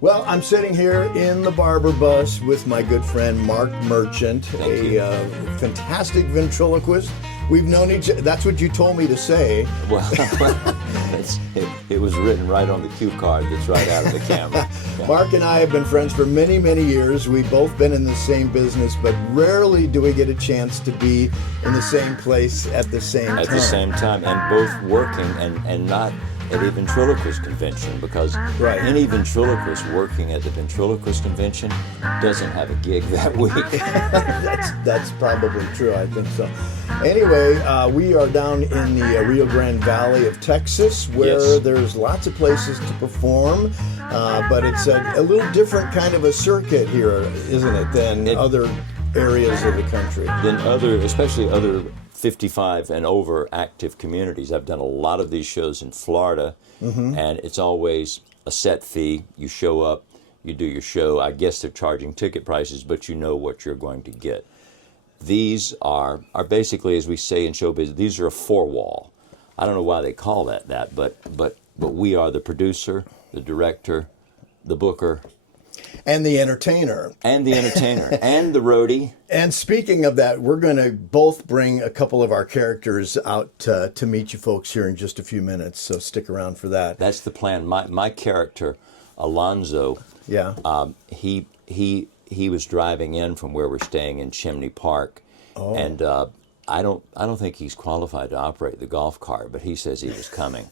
Well, I'm sitting here in the Barber Bus with my good friend Mark Merchant, fantastic ventriloquist. We've known each other. That's what you told me to say. Well, it was written right on the cue card that's right out of the camera. Yeah. Mark and I have been friends for many, many years. We've both been in the same business, but rarely do we get a chance to be in the same place at the same time. At the same time, and both working and not at a ventriloquist convention, because any ventriloquist working at the ventriloquist convention doesn't have a gig that week. That's probably true. I think so. Anyway, we are down in the Rio Grande Valley of Texas, where there's lots of places to perform, but it's a little different kind of a circuit here, isn't it, than other areas of the country? Than especially other 55 and over active communities. I've done a lot of these shows in Florida, and it's always a set fee. You show up, you do your show. I guess they're charging ticket prices, but you know what you're going to get. These are basically, as we say in showbiz, these are a four-wall. I don't know why they call that, but we are the producer, the director, the booker, and the entertainer. And the entertainer. And the roadie. And speaking of that, we're going to both bring a couple of our characters out to meet you folks here in just a few minutes, so stick around for that. That's the plan. My character, Alonzo, he was driving in from where we're staying in Chimney Park, and I don't think he's qualified to operate the golf cart, but he says he was coming.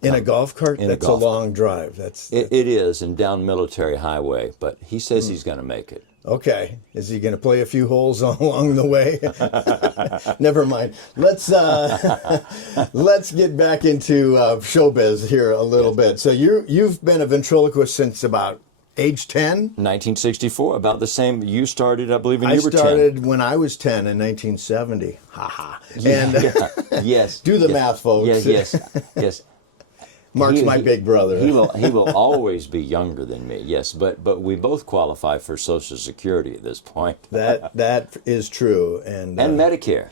In a golf cart? That's a long drive. That's... It is, and down Military Highway, but he says he's going to make it. Okay. Is he going to play a few holes along the way? Never mind. Let's get back into showbiz here a little bit. So you've been a ventriloquist since about age 10? 1964, about the same. You started, I believe, when you were 10. I started when I was 10 in 1970. Ha ha. And yes. Do the math, folks. Yes. Mark's my big brother. He will always be younger than me. Yes, but we both qualify for Social Security at this point. That is true, and Medicare.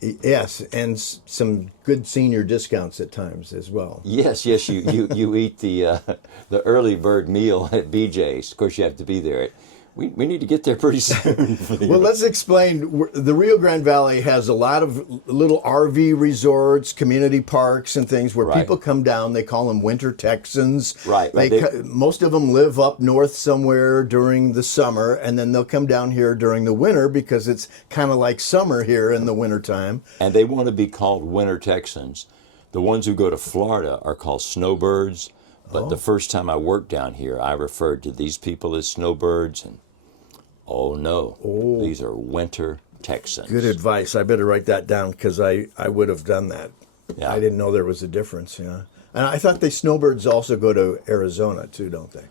Yes, and some good senior discounts at times as well. Yes. You eat the early bird meal at BJ's. Of course, you have to be there. We need to get there pretty soon. Well, let's explain. The Rio Grande Valley has a lot of little RV resorts, community parks, and things where people come down. They call them winter Texans. Right. Most of them live up north somewhere during the summer, and then they'll come down here during the winter because it's kind of like summer here in the wintertime. And they want to be called winter Texans. The ones who go to Florida are called snowbirds. But the first time I worked down here, I referred to these people as snowbirds, and these are winter Texans. Good advice. I better write that down because I would have done that. Yeah. I didn't know there was a difference. Yeah, and I thought the snowbirds also go to Arizona too, don't they?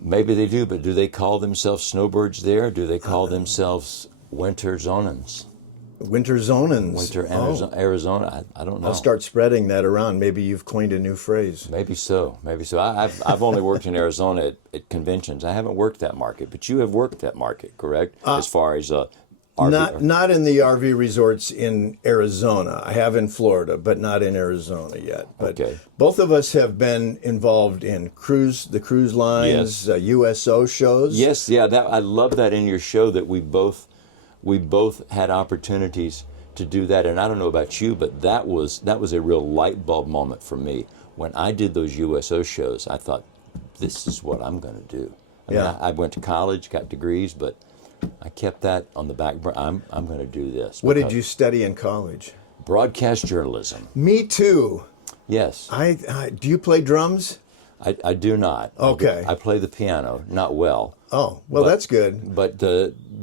Maybe they do, but do they call themselves snowbirds there? Or do they call themselves winter zonans? Winter zonans. Winter Arizona. I don't know. I'll start spreading that around. Maybe you've coined a new phrase. Maybe so. I've only worked in Arizona at conventions. I haven't worked that market, but you have worked that market, correct? As far as RV. Not in the RV resorts in Arizona. I have in Florida, but not in Arizona yet. But both of us have been involved in the cruise lines, USO shows. Yes, I love that in your show that we both had opportunities to do that, and I don't know about you, but that was a real light bulb moment for me. When I did those USO shows, I thought, this is what I'm going to do. I went to college, got degrees, but I kept that on the back burner. I'm going to do this. What did you study in college? Broadcast journalism. Me too. Yes. Do you play drums? I do not. Okay. I play the piano, not well. Oh, well, that's good. But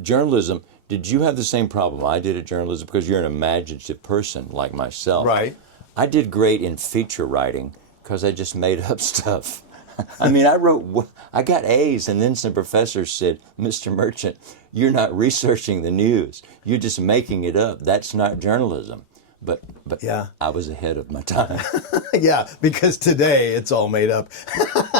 journalism... Did you have the same problem I did at journalism? Because you're an imaginative person like myself. Right. I did great in feature writing because I just made up stuff. I got A's, and then some professors said, Mr. Merchant, you're not researching the news. You're just making it up. That's not journalism. But I was ahead of my time. Yeah, because today it's all made up.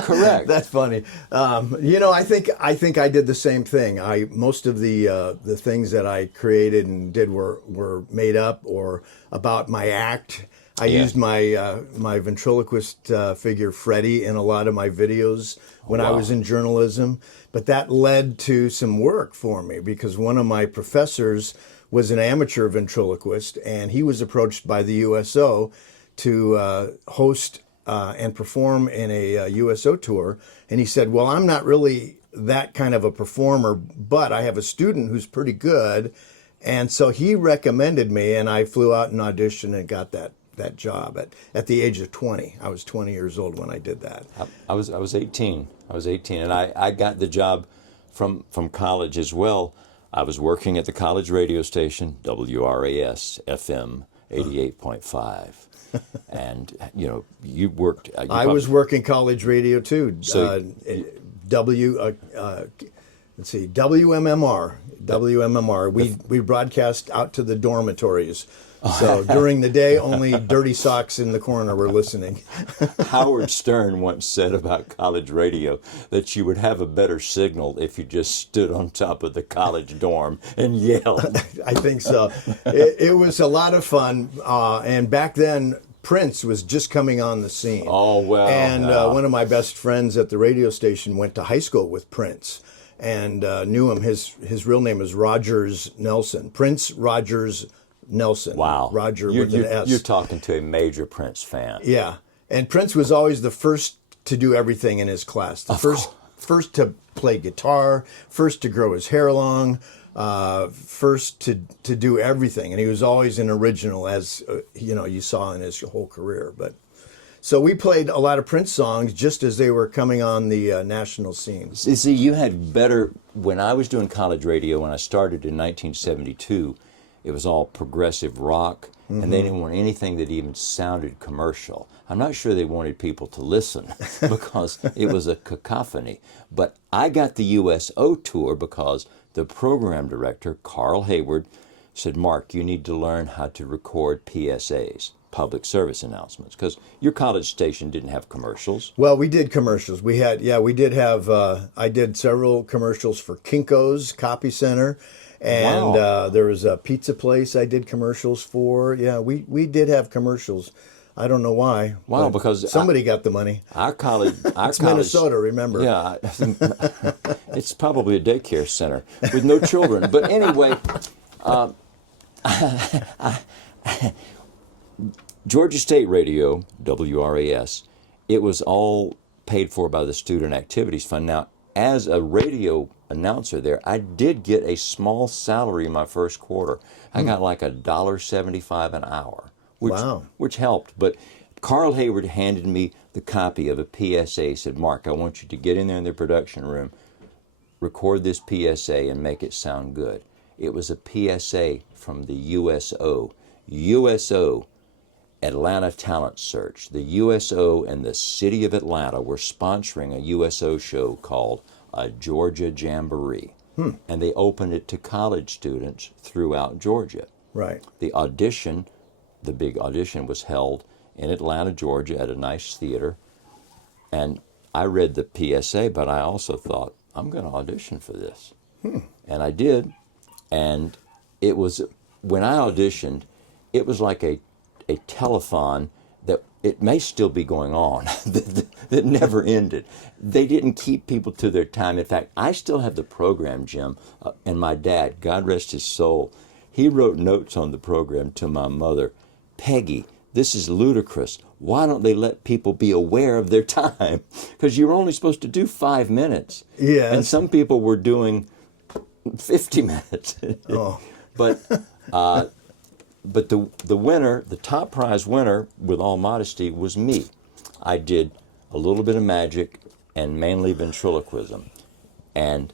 Correct. That's funny. I think I did the same thing. Most of the things that I created and did were made up or about my act. I used my my ventriloquist figure Freddy in a lot of my videos when I was in journalism. But that led to some work for me because one of my professors was an amateur ventriloquist, and he was approached by the USO to host and perform in a USO tour. And he said, well, I'm not really that kind of a performer, but I have a student who's pretty good. And so he recommended me, and I flew out and auditioned and got that job at the age of 20. I was 20 years old when I did that. I was 18. I was 18, and I got the job from college as well. I was working at the college radio station, WRAS FM 88.5. And, you know, you worked... I was working college radio, too. So, let's see, WMMR. We broadcast out to the dormitories. So during the day, only dirty socks in the corner were listening. Howard Stern once said about college radio that you would have a better signal if you just stood on top of the college dorm and yelled. I think so. It was a lot of fun. And back then, Prince was just coming on the scene. Oh, well. And one of my best friends at the radio station went to high school with Prince and knew him. His real name is Rogers Nelson. Prince Rogers Nelson. Wow. Roger with an S. You're talking to a major Prince fan. Yeah. And Prince was always the first to do everything in his class. The first to play guitar, first to grow his hair long, first to do everything. And he was always an original, as you saw in his whole career. But so we played a lot of Prince songs just as they were coming on the national scene. See, you had better... When I was doing college radio, when I started in 1972, it was all progressive rock, and they didn't want anything that even sounded commercial. I'm not sure they wanted people to listen because it was a cacophony. But I got the USO tour because the program director, Carl Hayward, said, Mark, you need to learn how to record PSAs, public service announcements, because your college station didn't have commercials. Well, we did commercials. We did have, I did several commercials for Kinko's Copy Center. And Wow. There was a pizza place I did commercials for. Yeah, we did have commercials. I don't know why. Wow, because somebody got the money. Our college... It's Minnesota, remember? Yeah, it's probably a daycare center with no children. But anyway, Georgia State Radio, WRAS, it was all paid for by the Student Activities Fund. Now, as a radio announcer there, I did get a small salary in my first quarter. I got like $1.75 an hour, which helped. But Carl Hayward handed me the copy of a PSA. He said, Mark, I want you to get in there in the production room, record this PSA and make it sound good. It was a PSA from the USO. Atlanta Talent Search. The USO and the city of Atlanta were sponsoring a USO show called a Georgia Jamboree. And they opened it to college students throughout Georgia. Right. The big audition was held in Atlanta, Georgia at a nice theater. And I read the PSA, but I also thought, I'm going to audition for this. And I did. And it was, when I auditioned, it was like a telethon that it may still be going on, that never ended. They didn't keep people to their time. In fact, I still have the program, Jim, and my dad, God rest his soul, he wrote notes on the program to my mother, Peggy, this is ludicrous. Why don't they let people be aware of their time? Because you're only supposed to do 5 minutes. Yes. And some people were doing 50 minutes. Oh. But the winner, the top prize winner, with all modesty, was me. I did a little bit of magic and mainly ventriloquism. And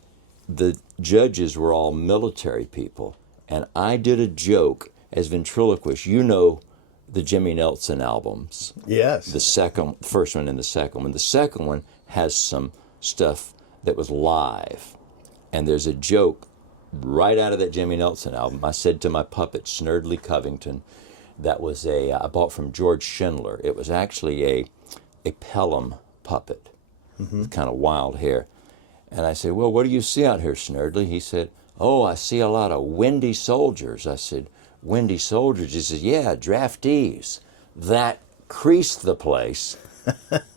the judges were all military people. And I did a joke as ventriloquist. You know the Jimmy Nelson albums. Yes. The first one and the second one. The second one has some stuff that was live. And there's a joke right out of that Jimmy Nelson album. I said to my puppet, Snerdley Covington, that was I bought from George Schindler. It was actually a Pelham puppet with kind of wild hair. And I said, well, what do you see out here, Snerdley? He said, oh, I see a lot of windy soldiers. I said, windy soldiers? He said, yeah, draftees. that creased the place.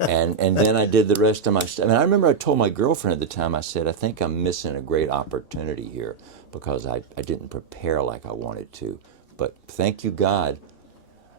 and then I did the rest of my stuff. I mean, I remember I told my girlfriend at the time, I said, I think I'm missing a great opportunity here because I didn't prepare like I wanted to. But thank you, God.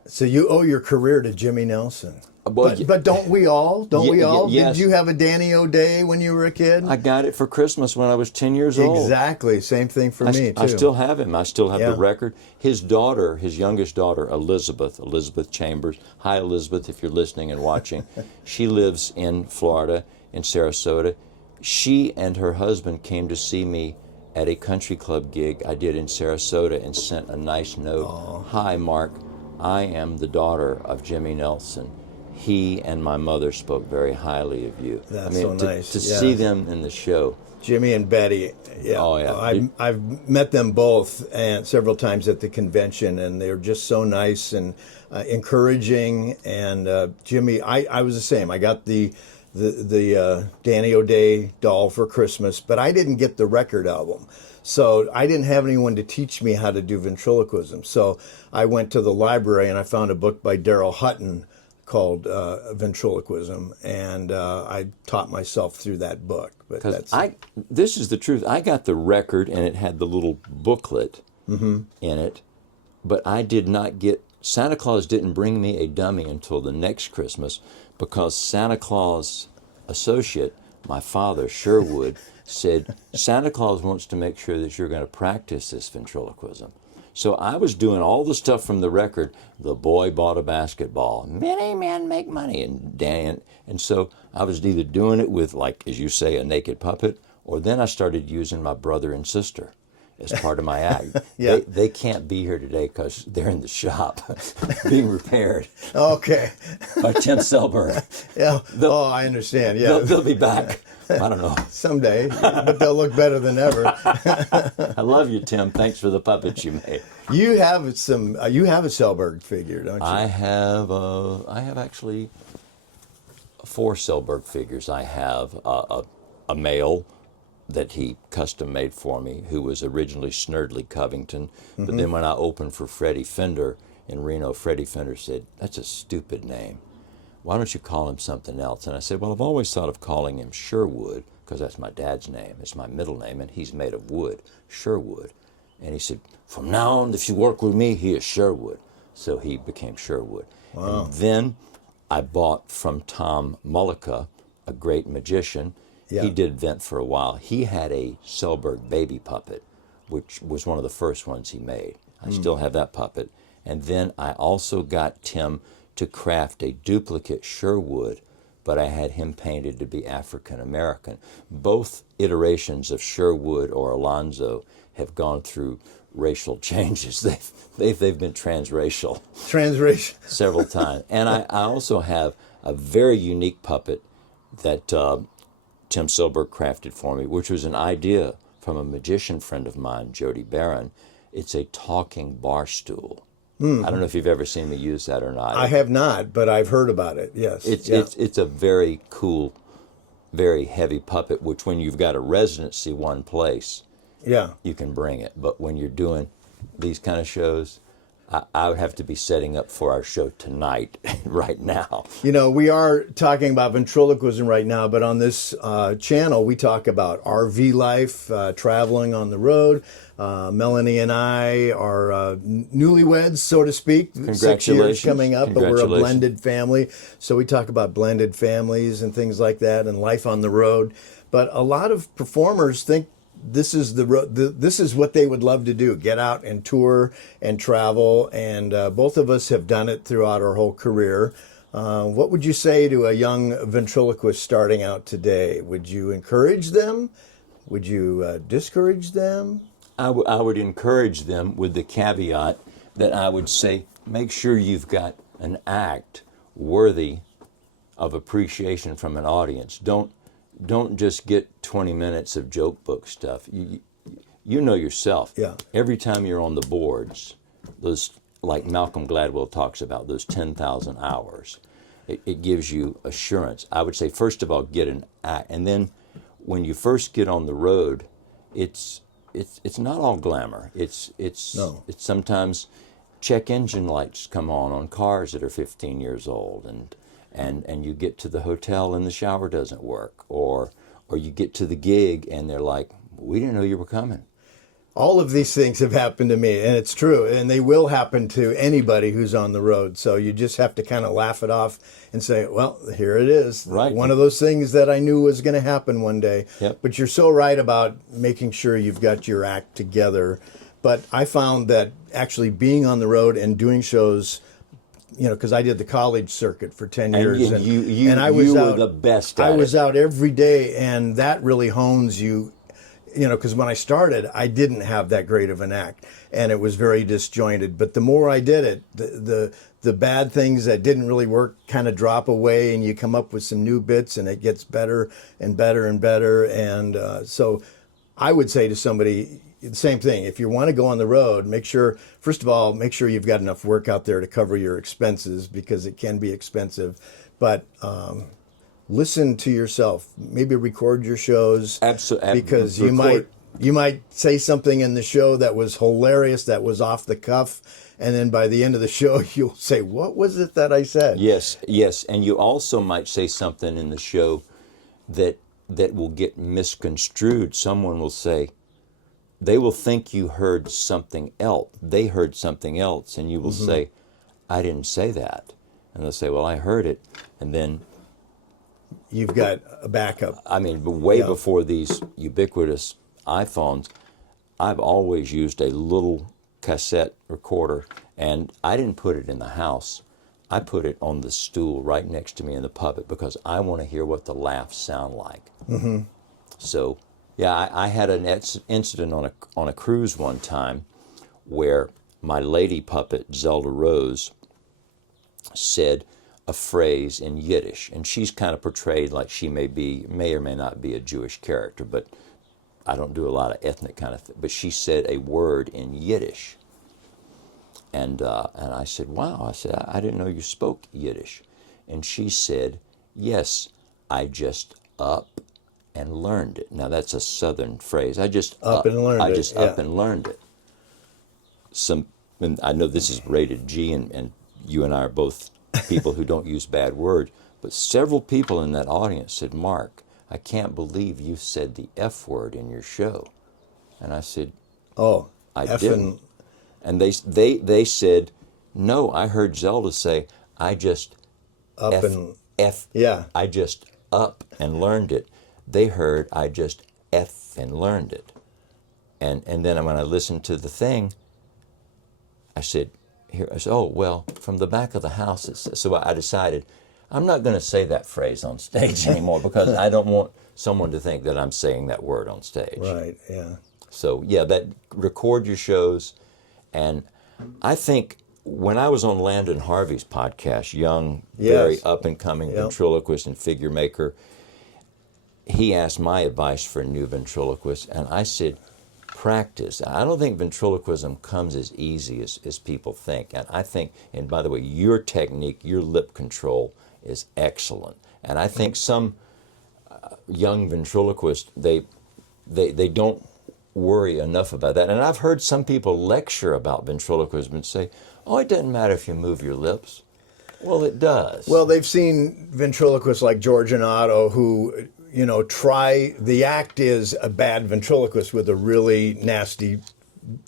So you owe your career to Jimmy Nelson. Well, but don't we all? Don't we all? Yes. Did you have a Danny-O day when you were a kid? I got it for Christmas when I was 10 years old. Exactly. Same thing for me, too. I still have him. I still have the record. His daughter, his youngest daughter, Elizabeth Chambers. Hi, Elizabeth, if you're listening and watching. She lives in Florida, in Sarasota. She and her husband came to see me at a country club gig I did in Sarasota and sent a nice note. Aww. Hi, Mark. I am the daughter of Jimmy Nelson. He and my mother spoke very highly of you. That's so nice. To see them in the show. Jimmy and Betty. Yeah. Oh, yeah. I've met them both and several times at the convention, and they're just so nice and encouraging. And Jimmy, I was the same. I got the Danny O'Day doll for Christmas, but I didn't get the record album. So I didn't have anyone to teach me how to do ventriloquism. So I went to the library and I found a book by Daryl Hutton called Ventriloquism, and I taught myself through that book. But this is the truth. I got the record, and it had the little booklet in it, but I did not get. Santa Claus didn't bring me a dummy until the next Christmas, because Santa Claus associate, my father Sherwood, said Santa Claus wants to make sure that you're going to practice this ventriloquism. So I was doing all the stuff from the record. The boy bought a basketball. Many men make money. And so I was either doing it with, like, as you say, a naked puppet, or then I started using my brother and sister as part of my act. Yeah. They can't be here today because they're in the shop being repaired. Okay. By Tim Selberg. Yeah. I understand. Yeah. They'll be back. I don't know. Someday, but they'll look better than ever. I love you, Tim. Thanks for the puppets you made. You have some. You have a Selberg figure, don't you? I have actually 4 Selberg figures. I have a male that he custom made for me, who was originally Snerdley Covington, but then when I opened for Freddie Fender in Reno, Freddie Fender said, "That's a stupid name. Why don't you call him something else?" And I said, well, I've always thought of calling him Sherwood, because that's my dad's name. It's my middle name, and he's made of wood, Sherwood. And he said, from now on, if you work with me, he is Sherwood. So he became Sherwood. Wow. And then I bought from Tom Mullica, a great magician. Yeah. He did Vent for a while. He had a Selberg baby puppet, which was one of the first ones he made. I still have that puppet. And then I also got Tim to craft a duplicate Sherwood, but I had him painted to be African American. Both iterations of Sherwood or Alonzo have gone through racial changes. They've been transracial. Several times. And I also have a very unique puppet that Tim Selberg crafted for me, which was an idea from a magician friend of mine, Jody Barron. It's a talking bar stool. I don't know if you've ever seen me use that or not. I have not, but I've heard about it, yes. It's a very cool, very heavy puppet, which when you've got a residency one place, you can bring it. But when you're doing these kind of shows, I would have to be setting up for our show tonight, right now. You know, we are talking about ventriloquism right now, but on this channel, we talk about RV life, traveling on the road. Melanie and I are newlyweds, so to speak. 6 years coming up, but we're a blended family. So we talk about blended families and things like that and life on the road. But a lot of performers think this is this is what they would love to do, get out and tour and travel. And both of us have done it throughout our whole career. What would you say to a young ventriloquist starting out today? Would you encourage them? Would you discourage them? I would encourage them with the caveat that I would say, make sure you've got an act worthy of appreciation from an audience. Don't just get 20 minutes of joke book stuff. You know yourself. Yeah. Every time you're on the boards, those, like Malcolm Gladwell talks about, those 10,000 hours, it gives you assurance. I would say, first of all, get an act. And then when you first get on the road, it's not all glamour. It's sometimes check engine lights come on cars that are 15 years old, and you get to the hotel and the shower doesn't work, or you get to the gig and they're like, we didn't know you were coming. All of these things have happened to me, and it's true, and they will happen to anybody who's on the road. So you just have to kind of laugh it off and say, well, here it is. Right. One of those things that I knew was going to happen one day. Yep. But you're so right about making sure you've got your act together. But I found that actually being on the road and doing shows, because I did the college circuit for 10 years. And you were the best at it. I was out every day, and that really hones you. Because when I started, I didn't have that great of an act, and it was very disjointed. But the more I did it, the bad things that didn't really work kind of drop away, and you come up with some new bits, and it gets better and better and better. And so I would say to somebody, the same thing. If you want to go on the road, first of all, make sure you've got enough work out there to cover your expenses, because it can be expensive. But listen to yourself. Maybe record your shows. Absolutely. Because you might say something in the show that was hilarious, that was off the cuff, and then by the end of the show you'll say, what was it that I said? Yes. And you also might say something in the show that will get misconstrued. Someone will say, they will think you heard something else. They heard something else, and you will say, I didn't say that. And they'll say, well, I heard it. And then you've got a backup. I mean, way before these ubiquitous iPhones, I've always used a little cassette recorder, and I didn't put it in the house. I put it on the stool right next to me in the pulpit, because I want to hear what the laughs sound like. Mm-hmm. So, yeah, I had an incident on a cruise one time where my lady puppet, Zelda Rose, said a phrase in Yiddish, and she's kind of portrayed like she may or may not be a Jewish character, but I don't do a lot of ethnic kind of thing. But she said a word in Yiddish, and I said, wow. I said, I didn't know you spoke Yiddish. And she said, yes, I just up and learned it. Now that's a Southern phrase. I just up and learned it. And I know this is rated G, and you and I are both people who don't use bad words, but several people in that audience said, Mark, I can't believe you said the F word in your show. And I said, oh, I didn't. And they said, no, I heard Zelda say, I just I just up and learned it. They heard I just F and learned it. And then when I listened to the thing, I said, oh, well, from the back of the house. So I decided, I'm not going to say that phrase on stage anymore, because I don't want someone to think that I'm saying that word on stage. Right, yeah. So, yeah, record your shows. And I think when I was on Landon Harvey's podcast, young, very up-and-coming ventriloquist and figure maker, he asked my advice for a new ventriloquist, and I said, practice. I don't think ventriloquism comes as easy as people think. And I think, and by the way, your technique, your lip control is excellent. And I think some young ventriloquists, they don't worry enough about that. And I've heard some people lecture about ventriloquism and say, oh, it doesn't matter if you move your lips. Well, it does. Well, they've seen ventriloquists like George and Otto who, the act is a bad ventriloquist with a really nasty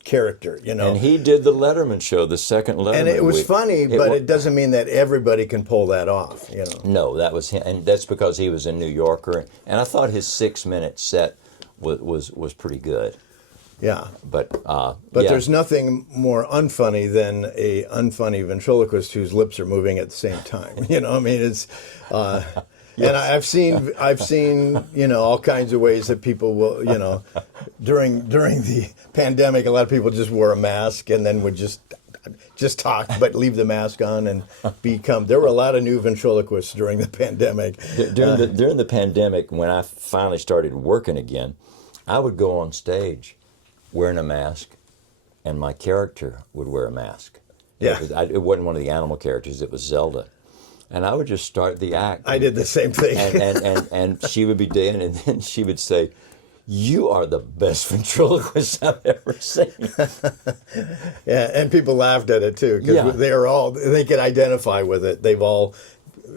character, And he did the Letterman Show, the second Letterman. And it was funny, but it doesn't mean that everybody can pull that off, No, that was him, and that's because he was a New Yorker. And I thought his 6-minute set was pretty good. Yeah. But there's nothing more unfunny than a unfunny ventriloquist whose lips are moving at the same time. It's Yes. And I've seen all kinds of ways that people will during the pandemic, a lot of people just wore a mask and then would just talk but leave the mask on and there were a lot of new ventriloquists during the pandemic. During the pandemic, when I finally started working again, I would go on stage wearing a mask, and my character would wear a mask. Yeah. It wasn't one of the animal characters, it was Zelda. And I would just start the act. I did the same thing. and she would be dead, and then she would say, you are the best ventriloquist I've ever seen. Yeah, and people laughed at it too because they could identify with it. They've all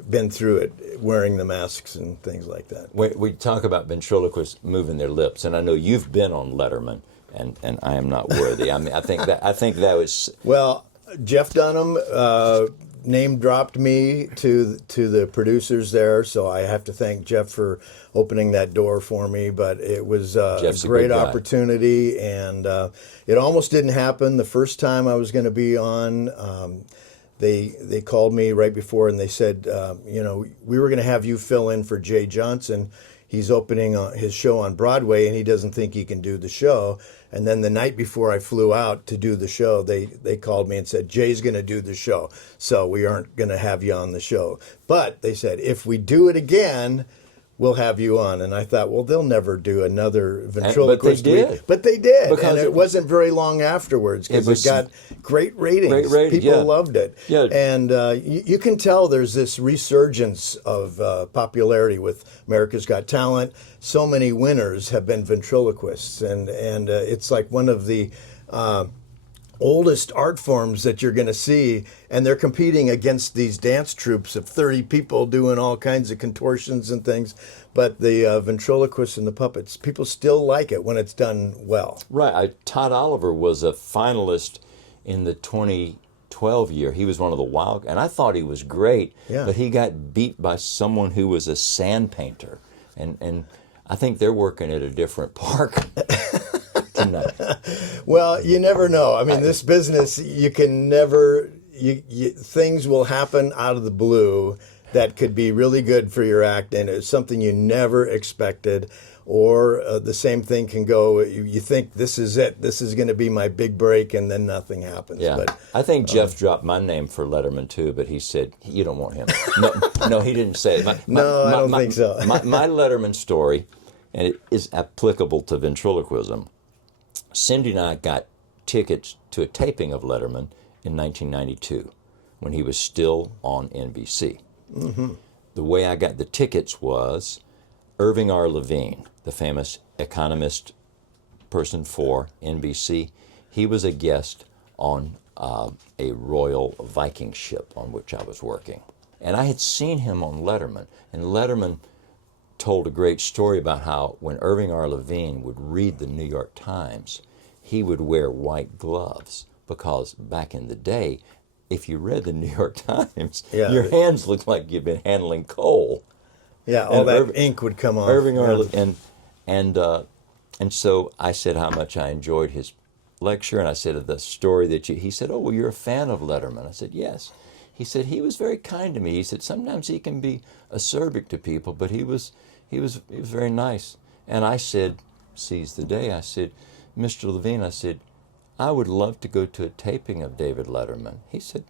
been through it, wearing the masks and things like that. We talk about ventriloquists moving their lips, and I know you've been on Letterman, and I am not worthy. I mean, I think that was Jeff Dunham name dropped me to the producers there, so I have to thank Jeff for opening that door for me. But it was a great opportunity, and it almost didn't happen the first time I was going to be on. They called me right before and they said, we were going to have you fill in for Jay Johnson. He's opening his show on Broadway and he doesn't think he can do the show. And then the night before I flew out to do the show, they called me and said, Jay's going to do the show, so we aren't going to have you on the show. But they said, if we do it again, we'll have you on. And I thought, well, they'll never do another ventriloquist week. But they did. Because and it wasn't very long afterwards because it got great ratings. People loved it. Yeah. And you can tell there's this resurgence of popularity with America's Got Talent. So many winners have been ventriloquists. And it's like one of the oldest art forms that you're going to see, and they're competing against these dance troupes of 30 people doing all kinds of contortions and things. But the ventriloquists and the puppets, people still like it when it's done well. Right. Todd Oliver was a finalist in the 2012 year. He was one of the wild, and I thought he was great, but he got beat by someone who was a sand painter. And I think they're working at a different park. Well, you never know. I mean, this business, you can never, things will happen out of the blue that could be really good for your act, and it's something you never expected. Or the same thing can go, you think this is it, this is going to be my big break, and then nothing happens. Yeah. But I think Jeff dropped my name for Letterman too, but he said, you don't want him. No, he didn't say it. I don't think so. my Letterman story, and it is applicable to ventriloquism. Cindy and I got tickets to a taping of Letterman in 1992 when he was still on NBC. Mm-hmm. The way I got the tickets was Irving R. Levine, the famous economist person for NBC. He was a guest on a Royal Viking ship on which I was working. And I had seen him on Letterman, and Letterman told a great story about how when Irving R. Levine would read the New York Times, he would wear white gloves because back in the day, if you read the New York Times, your hands looked like you'd been handling coal. Yeah, all that ink would come off. Irving R. And so I said how much I enjoyed his lecture, and I said the story that he said, oh, well, you're a fan of Letterman. I said, yes. He said, he was very kind to me. He said, sometimes he can be acerbic to people, but he was very nice. And I said, seize the day, I said, Mr. Levine, I said, I would love to go to a taping of David Letterman. He said,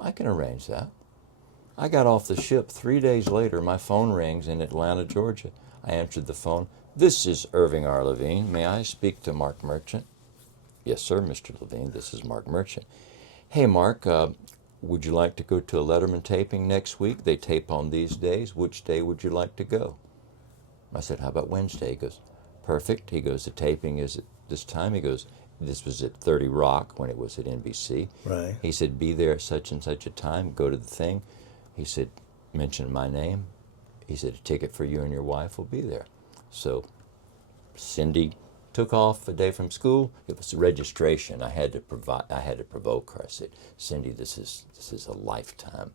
I can arrange that. I got off the ship 3 days later. My phone rings in Atlanta, Georgia. I answered the phone. This is Irving R. Levine. May I speak to Mark Merchant? Yes, sir, Mr. Levine. This is Mark Merchant. Hey, Mark, would you like to go to a Letterman taping next week? They tape on these days. Which day would you like to go? I said, how about Wednesday? He goes, perfect. He goes, the taping is at this time. He goes, this was at 30 Rock when it was at NBC. Right. He said, be there at such and such a time. Go to the thing. He said, mention my name. He said, a ticket for you and your wife will be there. So Cindy took off a day from school. It was registration. I had to provoke her. I said, Cindy, this is a lifetime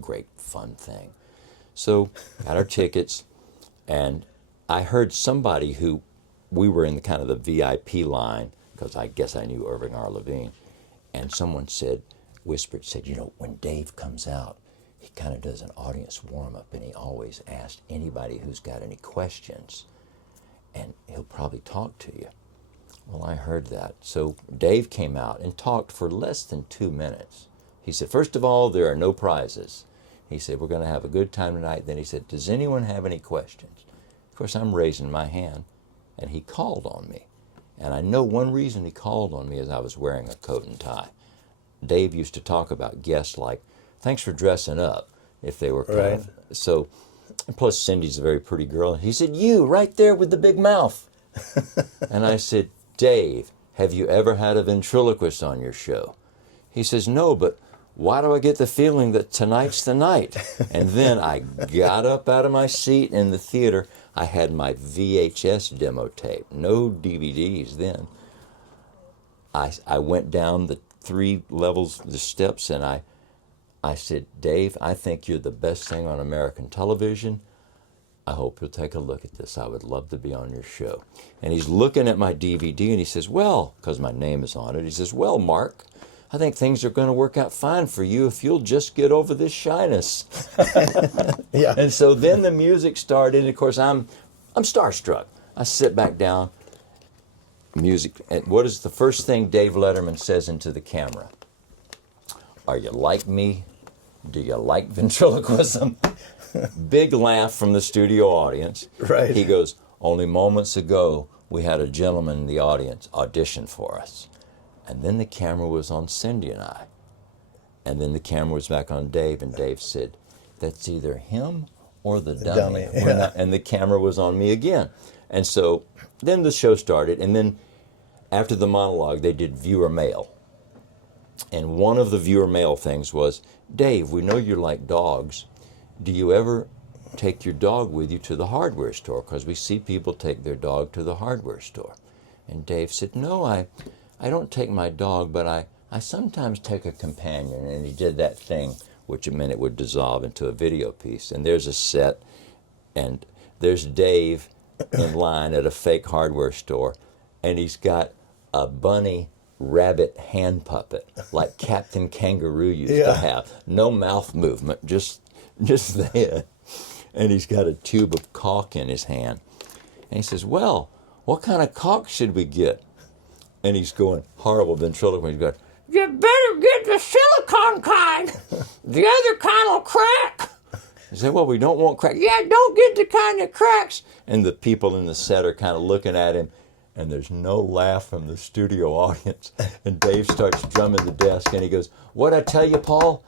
great fun thing. So got our tickets, and I heard somebody who, we were in the kind of the VIP line, because I guess I knew Irving R. Levine, and someone whispered, when Dave comes out, he kind of does an audience warm-up, and he always asks anybody who's got any questions, and he'll probably talk to you. Well, I heard that. So Dave came out and talked for less than 2 minutes. He said, first of all, there are no prizes. He said, we're going to have a good time tonight. Then he said, does anyone have any questions? Of course, I'm raising my hand, and he called on me. And I know one reason he called on me is I was wearing a coat and tie. Dave used to talk about guests like, thanks for dressing up, if they were kind of, so, and plus Cindy's a very pretty girl. He said, you, right there with the big mouth. And I said, Dave, have you ever had a ventriloquist on your show? He says, no, but why do I get the feeling that tonight's the night? And then I got up out of my seat in the theater. I had my VHS demo tape, no DVDs then. I went down the 3 levels, the steps, and I said, Dave, I think you're the best thing on American television. I hope you'll take a look at this. I would love to be on your show. And he's looking at my DVD and he says, well, because my name is on it, he says, well, Mark, I think things are going to work out fine for you if you'll just get over this shyness. Yeah. And so then the music started, and of course I'm starstruck. I sit back down, music, and what is the first thing Dave Letterman says into the camera? Are you like me? Do you like ventriloquism? Big laugh from the studio audience. Right. He goes, only moments ago we had a gentleman in the audience audition for us. And then the camera was on Cindy and I. And then the camera was back on Dave, and Dave said, that's either him or the dummy. Yeah. And the camera was on me again. And so then the show started, and then after the monologue, they did viewer mail. And one of the viewer mail things was, Dave, we know you like dogs. Do you ever take your dog with you to the hardware store? Because we see people take their dog to the hardware store. And Dave said, no, I don't take my dog, but I sometimes take a companion. And he did that thing, which meant it would dissolve into a video piece. And there's a set, and there's Dave in line at a fake hardware store, and he's got a bunny rabbit hand puppet like Captain Kangaroo used to have. No mouth movement, just the head. And he's got a tube of caulk in his hand. And he says, well, what kind of caulk should we get? And he's going, horrible ventriloquist. He's going, you better get the silicone kind. The other kind will crack. He said, well, we don't want crack. Yeah, don't get the kind that cracks. And the people in the set are kind of looking at him, and there's no laugh from the studio audience. And Dave starts drumming the desk, and he goes, what'd I tell you, Paul?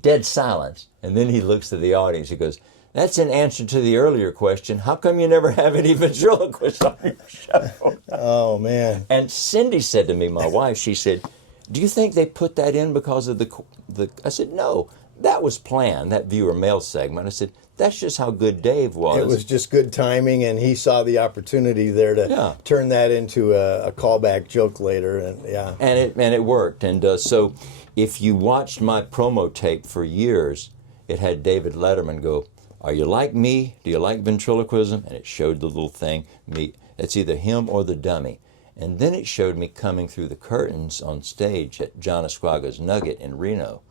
Dead silence. And then he looks at the audience. He goes, that's in answer to the earlier question. How come you never have any ventriloquists on your show? Oh, man. And Cindy said to me, my wife, she said, do you think they put that in because of the... I said, no, that was planned, that viewer mail segment. I said, that's just how good Dave was. It was just good timing, and he saw the opportunity there to turn that into a callback joke later. And it worked. And so if you watched my promo tape for years, it had David Letterman go, are you like me? Do you like ventriloquism? And it showed the little thing, me. It's either him or the dummy. And then it showed me coming through the curtains on stage at John Esquaga's Nugget in Reno,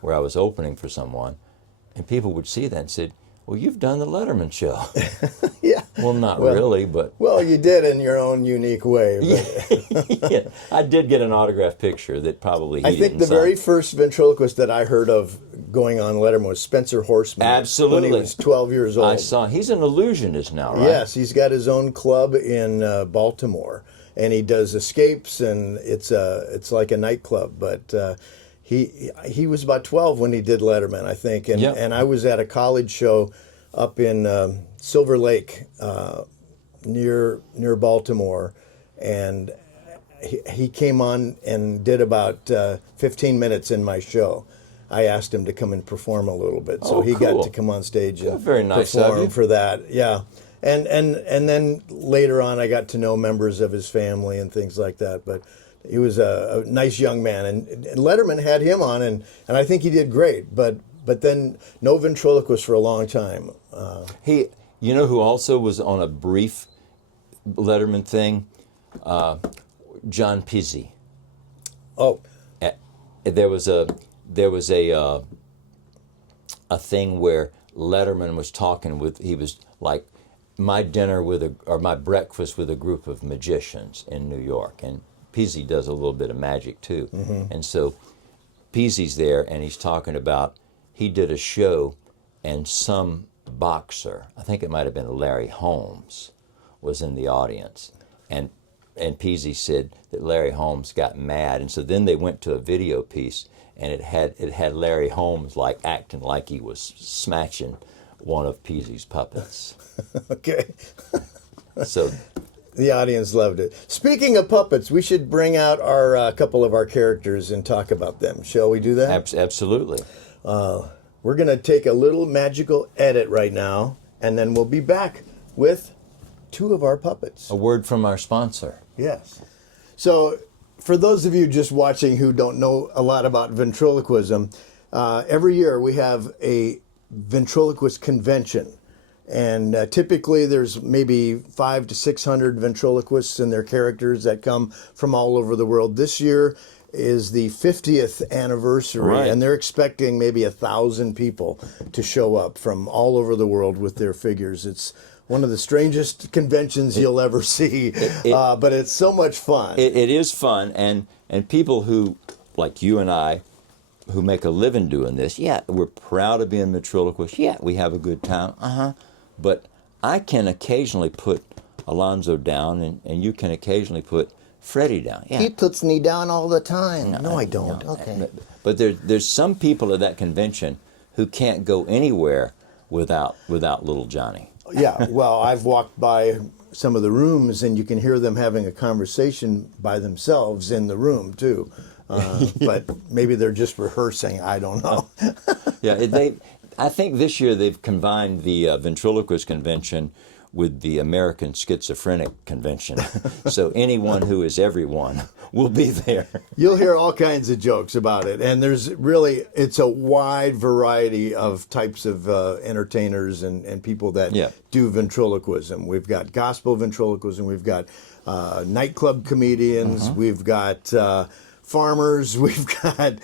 where I was opening for someone. And people would see that and said, well, you've done the Letterman Show. Yeah. Well, not really, but... Well, you did in your own unique way. But... yeah. I did get an autographed picture that probably he I think the very first ventriloquist that I heard of going on Letterman was Spencer Horseman. Absolutely. When he was 12 years old. I saw. He's an illusionist now, right? Yes, he's got his own club in Baltimore, and he does escapes, and it's like a nightclub. But he was about 12 when he did Letterman, I think, and I was at a college show up in Silver Lake near Baltimore, and he came on and did about 15 minutes in my show. I asked him to come and perform a little bit, so he got to come on stage and very nice perform for that. Yeah, and then later on, I got to know members of his family and things like that. But he was a nice young man, and Letterman had him on, and I think he did great. But then no ventriloquist for a long time. You know who also was on a brief Letterman thing? John Pizzi. Oh, there was a thing where Letterman was talking with, he was like, my breakfast with a group of magicians in New York, and Pizzi does a little bit of magic too. And so Pizzi's there, and he's talking about, he did a show, and some boxer, I think it might have been Larry Holmes, was in the audience, and Pizzi said that Larry Holmes got mad, and so then they went to a video piece, and it had Larry Holmes like acting like he was smashing one of Pizzi's puppets. Okay. So The audience loved it. Speaking of puppets, we should bring out our couple of our characters and talk about them. Shall we do that? Absolutely. We're going to take a little magical edit right now, and then we'll be back with two of our puppets. A word from our sponsor. Yes. So, for those of you just watching who don't know a lot about ventriloquism, every year we have a Ventriloquist Convention. And typically there's maybe 500 to 600 ventriloquists and their characters that come from all over the world. This year is the 50th anniversary, right. And they're expecting maybe 1,000 people to show up from all over the world with their figures. It's one of the strangest conventions you'll ever see, but it's so much fun. It is fun, and people who, like you and I, who make a living doing this, yeah, we're proud of being ventriloquists. Yeah, we have a good time. But I can occasionally put Alonzo down, and you can occasionally put Freddy down. Yeah. He puts me down all the time. No, I don't. No. Okay. But there's some people at that convention who can't go anywhere without little Johnny. Yeah, well, I've walked by some of the rooms, and you can hear them having a conversation by themselves in the room, too. But maybe they're just rehearsing. I don't know. Yeah, I think this year they've combined the Ventriloquist Convention with the American Schizophrenic Convention. So anyone who is everyone will be there. You'll hear all kinds of jokes about it. And it's a wide variety of types of entertainers and people that do ventriloquism. We've got gospel ventriloquism. We've got nightclub comedians. We've got farmers. We've got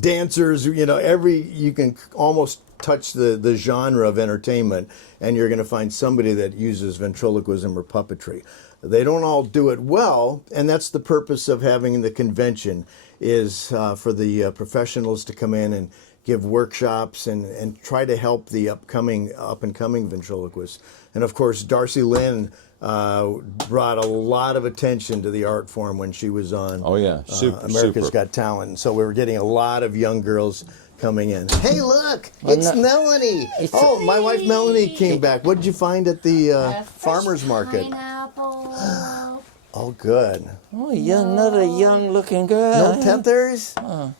dancers. You can almost touch the genre of entertainment, and you're going to find somebody that uses ventriloquism or puppetry. They don't all do it well, and that's the purpose of having the convention, is for the professionals to come in and give workshops and try to help the up-and-coming ventriloquists. And of course, Darcy Lynn brought a lot of attention to the art form when she was on America's Got Talent. So we were getting a lot of young girls coming in. Hey, look, it's Melanie. My wife Melanie came back. What did you find at the farmer's market? Pineapple. Oh, good. Oh, you're another young-looking girl. No peppers? No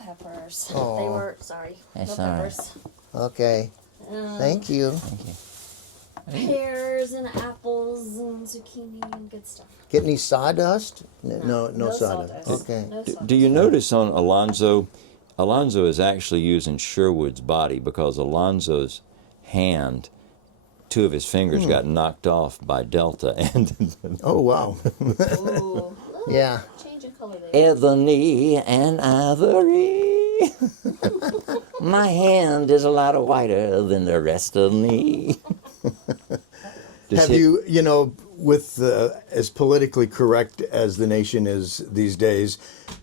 peppers. Oh. They were, sorry. That's no all right. peppers. Okay. Thank you. Pears and apples and zucchini and good stuff. Get any sawdust? No sawdust. Okay. No sawdust. Do you notice on Alonzo is actually using Sherwood's body, because Alonzo's hand, two of his fingers got knocked off by Delta. And Oh, wow. Ooh. Yeah. Change of color there. Ebony and ivory. My hand is a lot whiter than the rest of me. Have you, with as politically correct as the nation is these days,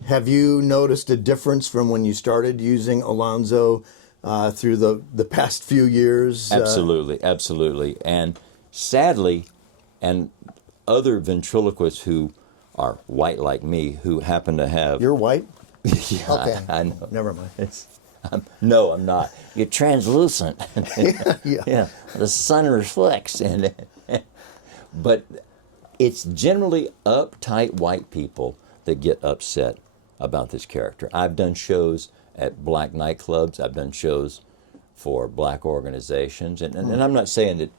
have you noticed a difference from when you started using Alonzo through the past few years? Absolutely. And sadly, and other ventriloquists who are white like me, who happen to have... You're white? Yeah, Okay. I know. Never mind. No, I'm not. You're translucent. Yeah. The sun reflects. But it's generally uptight white people that get upset about this character. I've done shows at black nightclubs. I've done shows for black organizations. And I'm not saying that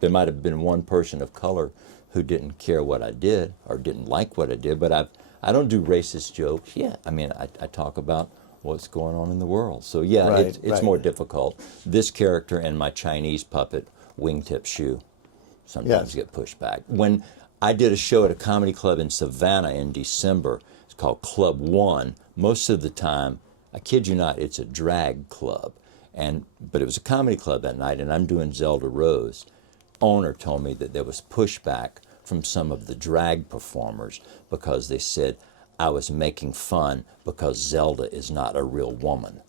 there might have been one person of color who didn't care what I did or didn't like what I did, but I don't do racist jokes. Yeah, I mean, I talk about what's going on in the world. So yeah, Right, it's more difficult. This character and my Chinese puppet, Wingtip Shoe, sometimes get pushed back. When I did a show at a comedy club in Savannah in December, it's called Club One. Most of the time, I kid you not, it's a drag club. But it was a comedy club that night, and I'm doing Zelda Rose. Owner told me that there was pushback from some of the drag performers because they said I was making fun because Zelda is not a real woman.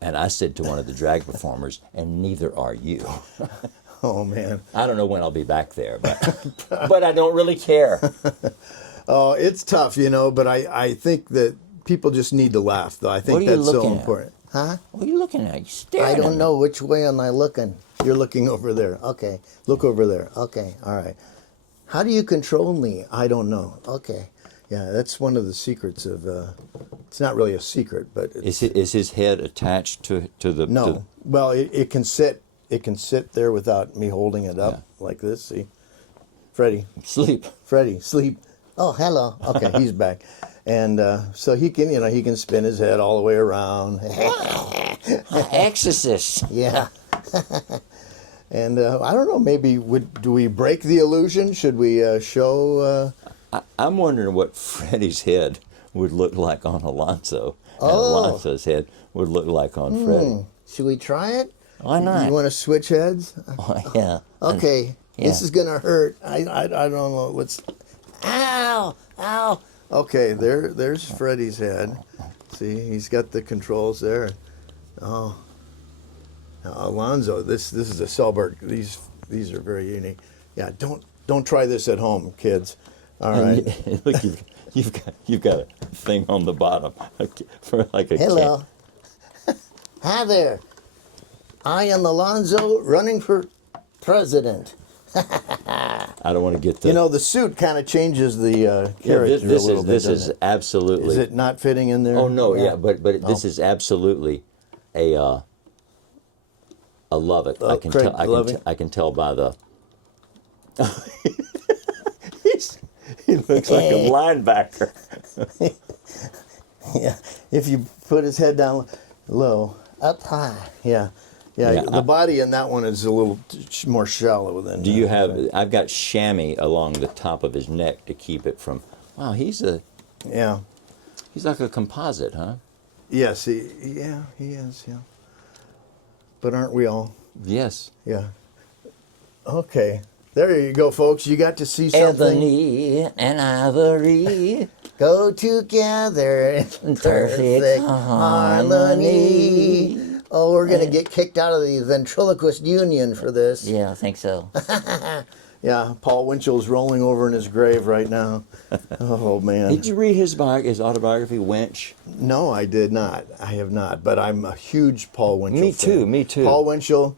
And I said to one of the drag performers, and neither are you. Oh, man. I don't know when I'll be back there, but I don't really care. Oh, it's tough, but I think that people just need to laugh, though. I think What are you that's so looking at? important. Huh? What are you looking at? You staring I at don't me. know. Which way am I looking? You're looking over there. Okay. Look over there. Okay. All right. How do you control me? I don't know. Okay. Yeah, that's one of the secrets of. It's not really a secret, but Is his head attached to the? no. To, Well, it can sit. It can sit there without me holding it up like this. See, Freddy, sleep. sleep. Oh, hello. Okay, he's back, and so he can, he can spin his head all the way around. Exorcist. Yeah. And I don't know. Maybe do we break the illusion? Should we show? I'm wondering what Freddy's head would look like on Alonzo, and Oh. Alonzo's head would look like on Freddy. Should we try it? Why not? You want to switch heads? Oh, yeah. Okay. Yeah. This is gonna hurt. I don't know what's. Ow! Ow! Okay, there's Freddy's head. See, he's got the controls there. Oh. Now, Alonzo, this is a Selbert. These are very unique. Yeah, don't try this at home, kids. All right. And look, you've got a thing on the bottom for like a Hello. Hi there. I am Alonzo, running for president. I don't want to get the. The suit kind of changes the yeah, character this a little is bit. this doesn't is it? absolutely. Is it not fitting in there? Oh no, yeah, but this is absolutely a. I love it. I can Craig tell. I can tell by the. He looks like a linebacker. Yeah. If you put his head down low, up high. Yeah. Yeah, The body in that one is a little more shallow than. Do you have? I've got chamois along the top of his neck to keep it from. Wow, he's like a composite, huh? Yes. He is. Yeah. But aren't we all? Yes. Yeah. Okay. There you go, folks. You got to see something. Ebony and ivory. Go together in Perfect harmony. Oh, we're going to get kicked out of the ventriloquist union for this. Yeah, I think so. Yeah, Paul Winchell's rolling over in his grave right now. Oh, man. Did you read his autobiography, Winch? No, I did not. I have not. But I'm a huge Paul Winchell Me fan. too, me too. Paul Winchell,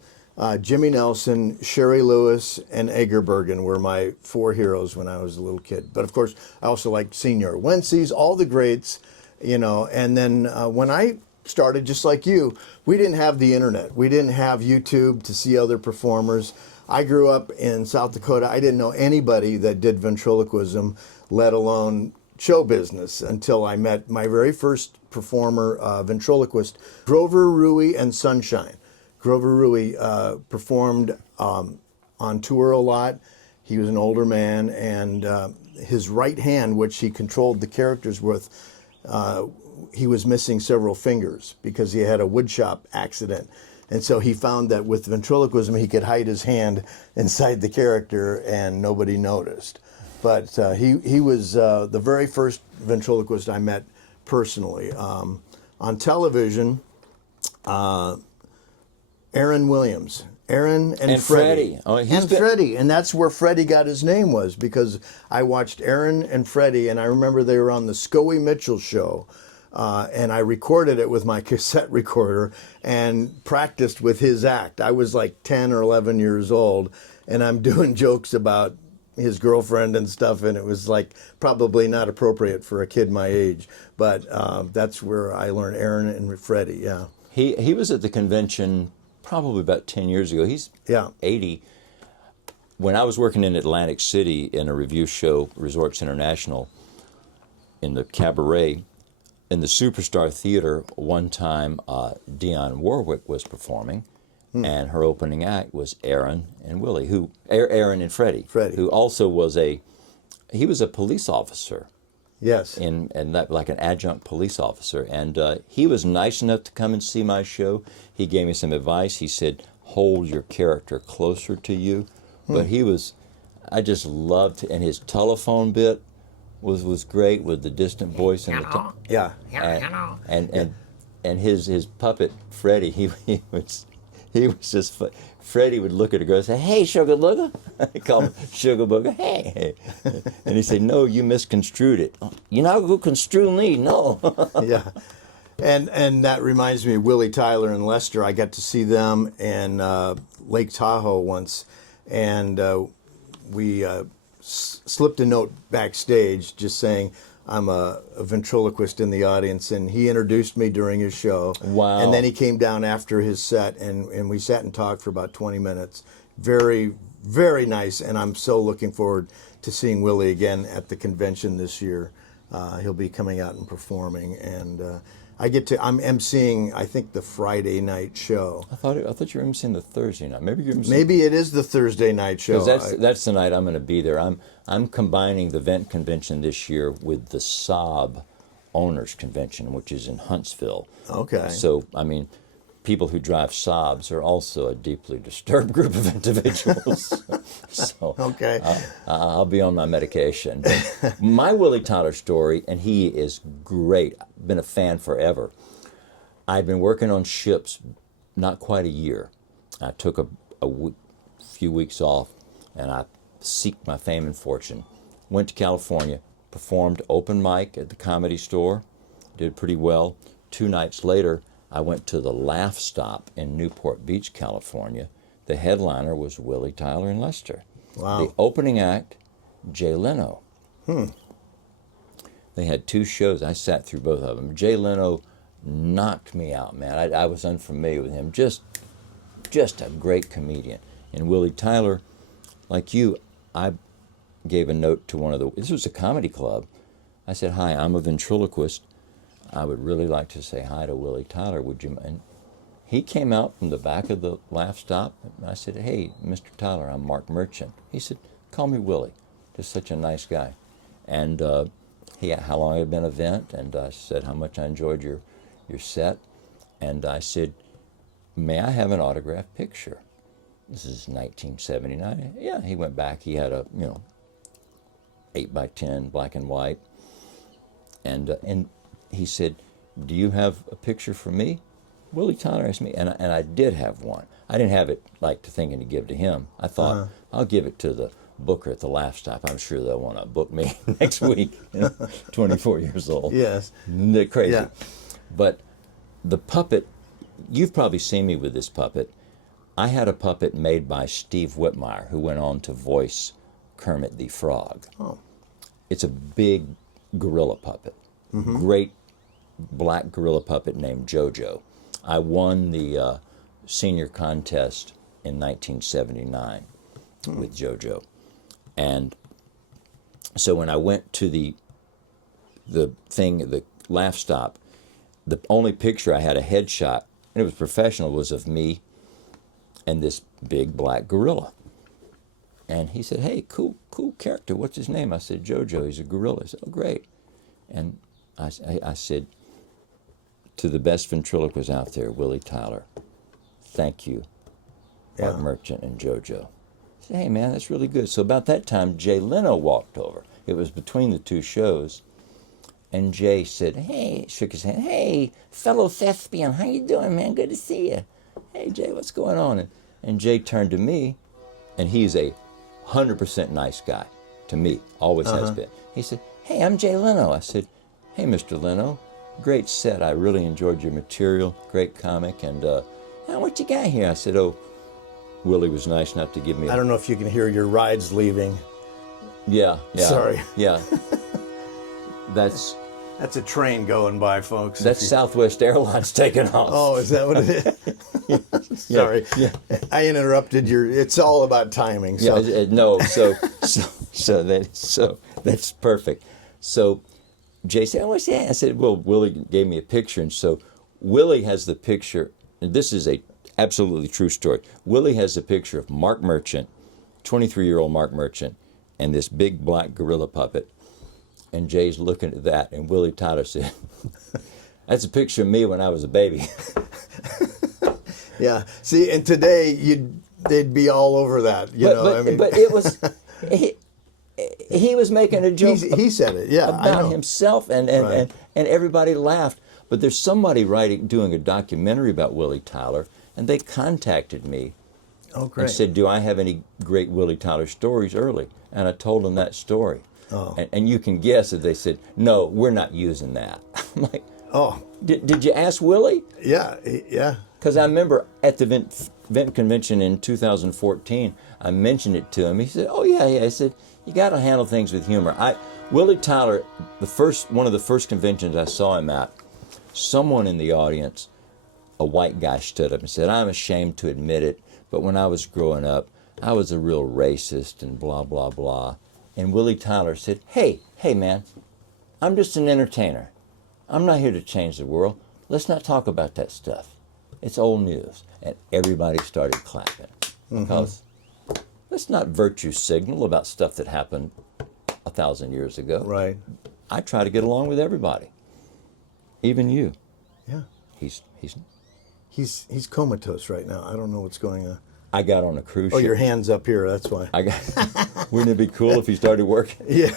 Jimmy Nelson, Sherry Lewis, and Edgar Bergen were my four heroes when I was a little kid. But, of course, I also liked Senior Wences, all the greats, And then when I started, just like you, we didn't have the internet. We didn't have YouTube to see other performers. I grew up in South Dakota. I didn't know anybody that did ventriloquism, let alone show business, until I met my very first performer, ventriloquist, Grover Rui and Sunshine. Grover Rui performed on tour a lot. He was an older man, and his right hand, which he controlled the characters with, he was missing several fingers because he had a woodshop accident. And so he found that with ventriloquism, he could hide his hand inside the character and nobody noticed. But he was the very first ventriloquist I met personally. On television, Aaron Williams. Aaron and Freddie. Oh, Freddie. And that's where Freddie got his name, was because I watched Aaron and Freddie, and I remember they were on the Scoey Mitchell show. And I recorded it with my cassette recorder and practiced with his act. I was like 10 or 11 years old, and I'm doing jokes about his girlfriend and stuff, and it was like probably not appropriate for a kid my age. But that's where I learned Aaron and Freddie, yeah. He was at the convention probably about 10 years ago. He's 80. When I was working in Atlantic City in a review show, Resorts International, in the cabaret, in the Superstar Theater, one time Dionne Warwick was performing, and her opening act was Aaron and Willie, Aaron and Freddie, who also was a police officer. Yes. And that, like an adjunct police officer. And he was nice enough to come and see my show. He gave me some advice. He said, hold your character closer to you. But I just loved, and his telephone bit was great with the distant voice and and his puppet Freddie, he was just Freddie would look at a girl and say, "Hey, Sugar Booger," he called him Sugar Booger. Hey, and he said, "No, you misconstrued it. You're not gonna construe me, no." Yeah, and that reminds me of Willie Tyler and Lester. I got to see them in Lake Tahoe once, and we slipped a note backstage just saying I'm a ventriloquist in the audience, and he introduced me during his show. Wow. And then he came down after his set, and we sat and talked for about 20 minutes. Very, very nice, and I'm so looking forward to seeing Willie again at the convention this year. He'll be coming out and performing, and I'm emceeing, I think, the Friday night show. I thought you were emceeing the Thursday night. Maybe you're emceeing. Maybe it is the Thursday night show. That's the night I'm going to be there. I'm combining the Vent Convention this year with the Saab Owners Convention, which is in Huntsville. Okay. So, I mean, people who drive Saabs are also a deeply disturbed group of individuals. So, okay. I'll be on my medication. But my Willie Tyler story, and he is great. I've been a fan forever. I've been working on ships not quite a year. I took a few weeks off, and I seeked my fame and fortune. Went to California, performed open mic at the Comedy Store, did pretty well. 2 nights later, I went to the Laugh Stop in Newport Beach, California. The headliner was Willie Tyler and Lester. Wow. The opening act, Jay Leno. They had 2 shows. I sat through both of them. Jay Leno knocked me out, man. I was unfamiliar with him. Just a great comedian. And Willie Tyler, like you, I gave a note to this was a comedy club. I said, "Hi, I'm a ventriloquist. I would really like to say hi to Willie Tyler. Would you?" And he came out from the back of the Laugh Stop. And I said, "Hey, Mr. Tyler, I'm Mark Merchant." He said, "Call me Willie." Just such a nice guy. And he asked how long I had been a vent, and I said how much I enjoyed your set. And I said, "May I have an autographed picture?" This is 1979. Yeah, he went back. He had a 8x10 black and white, and he said, "Do you have a picture for me?" Willie Tyler asked me, and I did have one. I didn't have it like thinking to give to him. I thought, I'll give it to the booker at the Laugh Stop. I'm sure they'll want to book me next week. 24 years old. Yes. They're crazy. Yeah. But the puppet, you've probably seen me with this puppet. I had a puppet made by Steve Whitmire, who went on to voice Kermit the Frog. Oh. It's a big gorilla puppet. Great black gorilla puppet named JoJo. I won the senior contest in 1979 with JoJo. And so when I went to the Laugh Stop, the only picture I had a headshot, and it was professional, was of me and this big black gorilla. And he said, "Hey, cool character. What's his name?" I said, "JoJo. He's a gorilla." He said, "Oh, great." And I said, "To the best ventriloquist out there, Willie Tyler, thank you, Mark Merchant and JoJo." I said, "Hey, man, that's really good." So about that time, Jay Leno walked over. It was between the 2 shows. And Jay said, "Hey," shook his hand, "Hey, fellow thespian, how you doing, man? Good to see you. Hey, Jay, what's going on?" And Jay turned to me, and he's a 100% nice guy to me, always has been. He said, "Hey, I'm Jay Leno." I said, "Hey, Mr. Leno, great set. I really enjoyed your material, great comic, and what you got here?" I said, "Oh, Willie was nice enough to give me." I don't know if you can hear your rides leaving. Yeah. Sorry. Yeah. That's a train going by, folks. That's Southwest Airlines taking off. Oh, is that what it is? Sorry. Yeah. I interrupted your. It's all about timing. So. Yeah, no, so that's perfect. So Jay said, "What's that?" I said, "Well, Willie gave me a picture." And so Willie has the picture, and this is a absolutely true story. Willie has a picture of Mark Merchant, 23-year-old Mark Merchant, and this big black gorilla puppet. And Jay's looking at that, and Willie Tyler said, "That's a picture of me when I was a baby." Yeah. See, and today they'd be all over that. But it was he was making a joke. He said it. Yeah, about himself, and everybody laughed. But there's somebody doing a documentary about Willie Tyler, and they contacted me. Oh, great. And said, "Do I have any great Willie Tyler stories early?" And I told them that story. Oh. And you can guess that they said, "No, we're not using that." I'm like, "Oh, did you ask Willie?" Yeah. Because I remember at the Vent Convention in 2014, I mentioned it to him. He said, "Oh, yeah." I said, You got to handle things with humor. Willie Tyler, one of the first conventions I saw him at, someone in the audience, a white guy, stood up and said, "I'm ashamed to admit it, but when I was growing up, I was a real racist and blah, blah, blah." And Willie Tyler said, hey, man, I'm just an entertainer. I'm not here to change the world. Let's not talk about that stuff. It's old news." And everybody started clapping. Because let's not virtue signal about stuff that happened 1,000 years ago. Right. I try to get along with everybody. Even you. Yeah. He's comatose right now. I don't know what's going on. I got on a cruise Oh, ship. your hand's up here. That's why. Wouldn't it be cool if he started working? Yeah.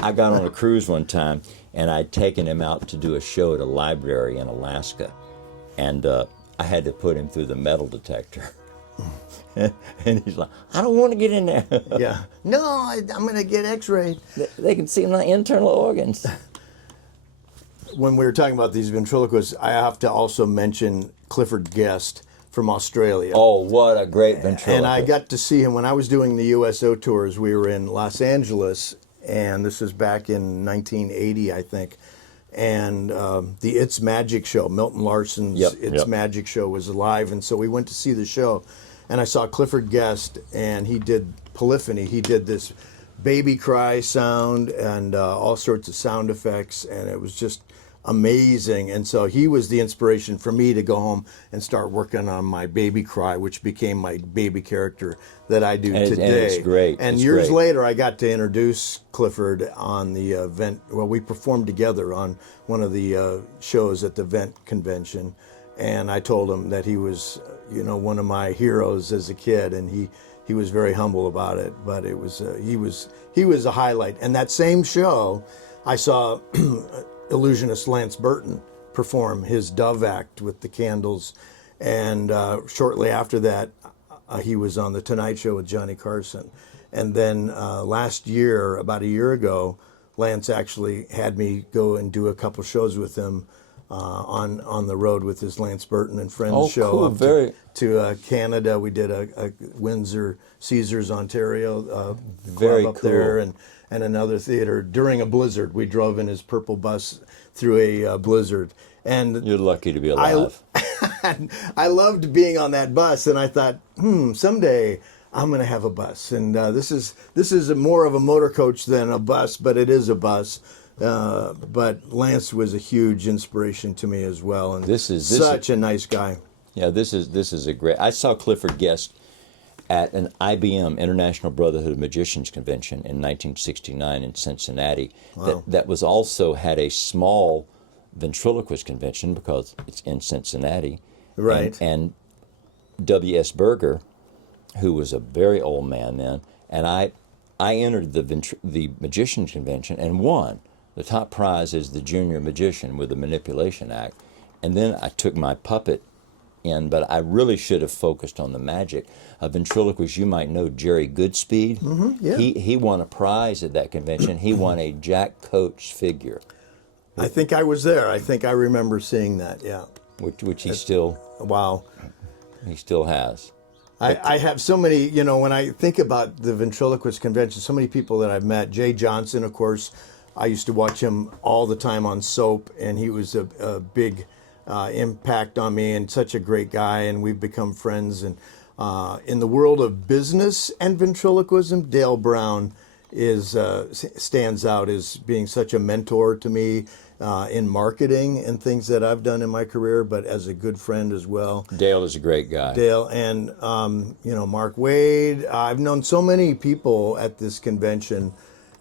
I got on a cruise one time, and I'd taken him out to do a show at a library in Alaska, and I had to put him through the metal detector. And he's like, "I don't want to get in there." Yeah. No, I'm going to get x-rayed. They can see my internal organs. When we were talking about these ventriloquists, I have to also mention Clifford Guest from Australia. Oh, what a great ventriloquist. And I got to see him when I was doing the USO tours. We were in Los Angeles, and this was back in 1980, I think. And the It's Magic show, Milton Larson's It's Magic show was live. And so we went to see the show. And I saw Clifford Guest, and he did polyphony. He did this baby cry sound and all sorts of sound effects. And it was just amazing. And so he was the inspiration for me to go home and start working on my baby cry, which became my baby character that I do today. And it's great. And it's years great. later, I got to introduce Clifford on the event. Well, we performed together on one of the shows at the Vent Convention. And I told him that he was, one of my heroes as a kid, and he was very humble about it. But it was he was a highlight. And that same show, I saw illusionist Lance Burton perform his Dove Act with the candles, and shortly after that, he was on the Tonight Show with Johnny Carson. And then last year, about a year ago, Lance actually had me go and do a couple shows with him on the road with his Lance Burton and Friends show. Cool. To Canada. We did a Windsor Caesars, Ontario Very club up cool. there, and another theater during a blizzard. We drove in his purple bus through a blizzard. And You're lucky to be alive. I loved being on that bus, and I thought, someday I'm going to have a bus. And this is more of a motor coach than a bus, but it is a bus. But Lance was a huge inspiration to me as well, and such a nice guy. Yeah, this is a great. I saw Clifford Guest at an IBM, International Brotherhood of Magicians Convention in 1969 in Cincinnati. Wow. That was also had a small ventriloquist convention because it's in Cincinnati. Right. And W.S. Berger, who was a very old man then, and I entered the Magicians Convention and won. The top prize is the junior magician with the manipulation act. And then I took my puppet in, but I really should have focused on the magic. A ventriloquist, you might know Jerry Goodspeed. Yeah. He won a prize at that convention. He won a Jack Coates figure. I think I was there. I think I remember seeing that, yeah. Which he still Wow. has. I have so many, when I think about the Ventriloquist Convention, so many people that I've met. Jay Johnson, of course, I used to watch him all the time on Soap, and he was a big impact on me and such a great guy, and we've become friends. And in the world of business and ventriloquism, Dale Brown stands out as being such a mentor to me in marketing and things that I've done in my career, but as a good friend as well. Dale is a great guy. Dale and Mark Wade. I've known so many people at this convention,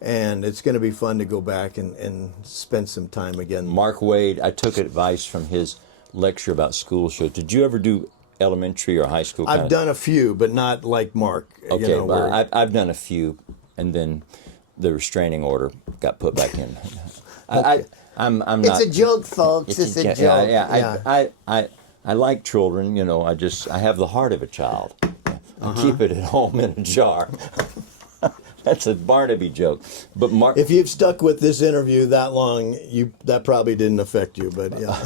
and it's going to be fun to go back and spend some time again. Mark Wade, I took advice from his lecture about school shows. Did you ever do elementary or high school? I've done a few, but not like Mark. Okay, but I've done a few, and then the restraining order got put back in. I'm not. It's a joke, folks. It's a joke. Yeah. I like children. I have the heart of a child. I keep it at home in a jar. That's a Barnaby joke. But Mark, if you've stuck with this interview that long, that probably didn't affect you. But yeah.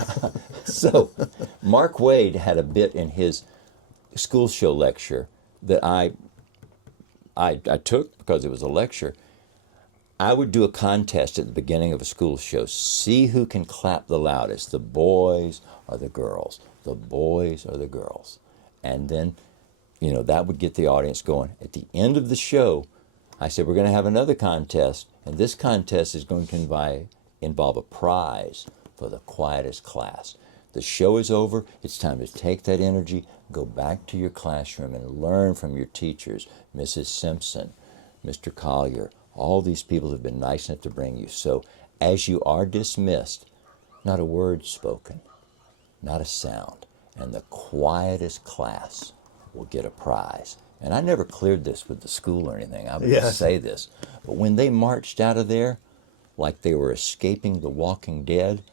So, Mark Wade had a bit in his school show lecture that I I took, because it was a lecture, I would do a contest at the beginning of a school show. See who can clap the loudest, the boys or the girls, the boys or the girls. And then, you know, that would get the audience going. At the end of the show, I said, we're going to have another contest, and this contest is going to involve a prize for the quietest class. The show is over. It's time to take that energy, go back to your classroom and learn from your teachers, Mrs. Simpson, Mr. Collier. All these people have been nice enough to bring you. So as you are dismissed, not a word spoken, not a sound, and the quietest class will get a prize. And I never cleared this with the school or anything. I would just say this. But when they marched out of there like they were escaping the Walking Dead,